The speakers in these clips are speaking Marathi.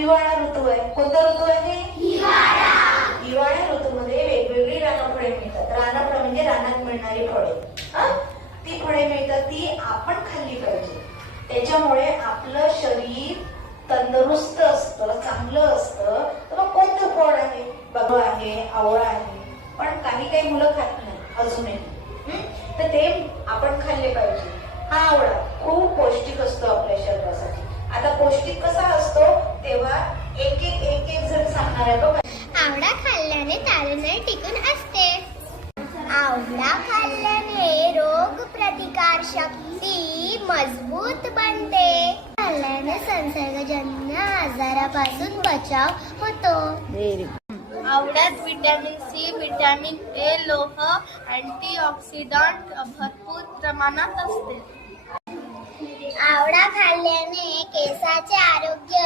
हिवाळा ऋतू आहे. कोणता ऋतू आहे? हिवाळा ऋतूमध्ये वेगवेगळी रानफळे मिळतात. रानफळ म्हणजे रानात मिळणारी फळे. ती फळे मिळतात, ती आपण खाल्ली पाहिजे. त्याच्यामुळे आपलं शरीर तंदुरुस्त असतं, चांगलं असतं. तर मग कोणतं फळ आहे? बघ आहे, आवळा आहे. पण काही मुलं खात नाही अजूनही. तर ते आपण खाल्ले पाहिजे. हा आवळा खूप पौष्टिक असतो आपल्या शरीरासाठी. आता पौष्टिक कसा असतो तेव्हा एक एक जण सांगणार आहे बघा. आवळा खाल्ल्याने तारुण्य टिकून असते. आवळा खाल्ल्याने रोग प्रतिकार शक्ती मजबूत बनते. खाल्ल्याने संसर्गजन्य आजारापासून बचाव होतो. आवळ्यात विटॅमिन सी, विटॅमिन ए, लोह, अँटीऑक्सिडंट भरपूर प्रमाणात असते. आवळा खाल्ल्याने केसाचे आरोग्य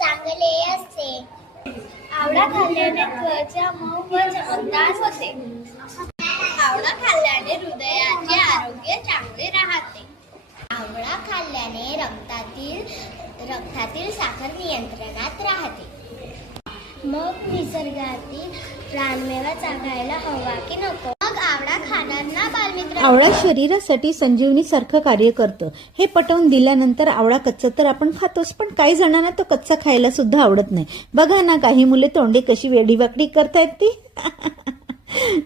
चांगले असते. आवळा खाल्ल्याने त्वचा मऊ व चमकदार होते. आवळा खाल्ल्याने हृदयाचे आरोग्य चांगले राहते. आवळा खाल्ल्याने रक्तातील साखर नियंत्रणात राहते. मग निसर्गातील रानमेवा चाखायला हवा की नको? मग आवळा खाणार ना बालमित्र? आवळा शरीरासाठी संजीवनी सारखं कार्य करतं. हे पटवून दिल्यानंतर आवळा कच्चा तर आपण खातोच, पण काही जणांना तो कच्चा खायला सुद्धा आवडत नाही. बघा ना, काही मुले तोंडे कशी वेडीवाकडी करतायत ती.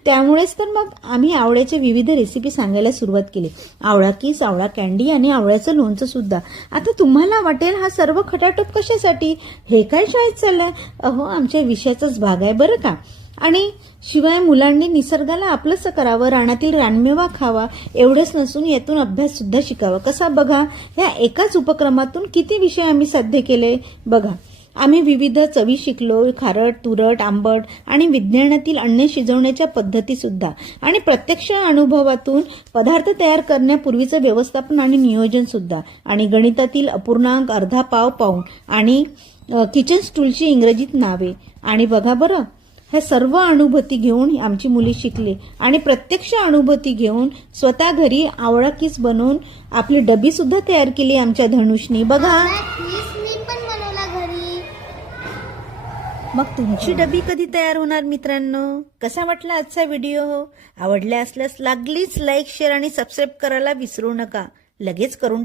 त्यामुळेच तर मग आम्ही आवळ्याच्या विविध रेसिपी सांगायला सुरुवात केली. आवळा किस, आवळा कॅन्डी आणि आवळ्याचं लोणचं सुद्धा. आता तुम्हाला वाटेल हा सर्व खटाटोप कशासाठी? हे काय शाळेत चाललंय? अहो, आमच्या विषयाचाच भाग आहे बरं का. आणि शिवाय मुलांनी निसर्गाला आपलंसं करावं, रानातील रानमेवा खावा. एवढंच नसून यातून अभ्यास सुद्धा शिकावा. कसा बघा, ह्या एकाच उपक्रमातून किती विषय आम्ही साध्य केले बघा. आम्ही विविध चवी शिकलो, खारट, तुरट, आंबट आणि विज्ञानातील अन्न शिजवण्याच्या पद्धती सुद्धा. आणि प्रत्यक्ष अनुभवातून पदार्थ तयार करण्यापूर्वीचं व्यवस्थापन आणि नियोजन सुद्धा. आणि गणितातील अपूर्णांक, अर्धा पाव, पाऊण आणि किचन स्टूलची इंग्रजीत नावे. आणि बघा बरं, ह्या सर्व अनुभूती घेऊन आमची मुली शिकले आणि प्रत्यक्ष अनुभूती घेऊन स्वतः घरी आवळा किस बनवून आपली डबी सुद्धा तयार केली आमच्या धनुषनी. बघा, मग तुमची डबी कधी तयार होणार मित्रांनो? कसा वाटला आजचा व्हिडिओ? आवडला असल्यास लागलीच लाईक, शेअर आणि सबस्क्राईब करायला विसरू नका. लगेच करून